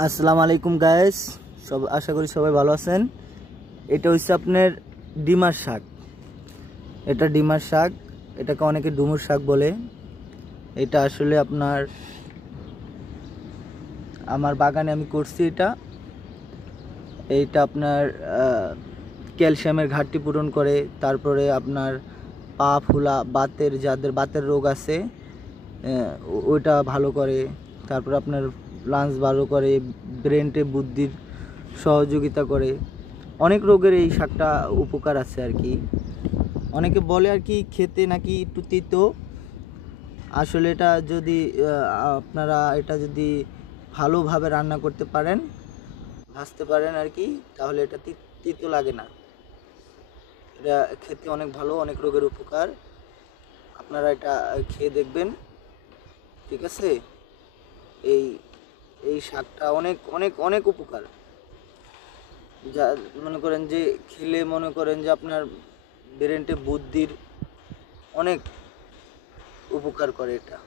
আসসালামু আলাইকুম গাইস, সব আশা করি সবাই ভালো আছেন। এটা হচ্ছে আপনার ডিমার শাক। এটা ডিমার শাক, এটাকে অনেকে ডুমুর শাক বলে। এটা আসলে আমার বাগানে আমি করছি। এইটা আপনার ক্যালসিয়ামের ঘাটতি পূরণ করে। তারপরে আপনার পা ফুলা, যাদের বাতের রোগ আছে ওইটা ভালো করে। তারপর আপনার লাঞ্চ ভালো করে, ব্রেনটে বুদ্ধির সহযোগিতা করে। অনেক রোগের এই শাকটা উপকার আছে আর কি। অনেকে বলে আর কি খেতে নাকি একটু তিতো। আসলে এটা যদি আপনারা যদি ভালোভাবে রান্না করতে পারেন, ভাজতে পারেন আর কি, তাহলে এটা তিতো লাগে না। এটা খেতে অনেক ভালো, অনেক রোগের উপকার। আপনারা এটা খেয়ে দেখবেন, ঠিক আছে? এই এই শাকটা অনেক অনেক অনেক উপকার। যা মনে করেন যে খেলে মনে করেন যে আপনার ব্রেনটে বুদ্ধির অনেক উপকার করে এটা।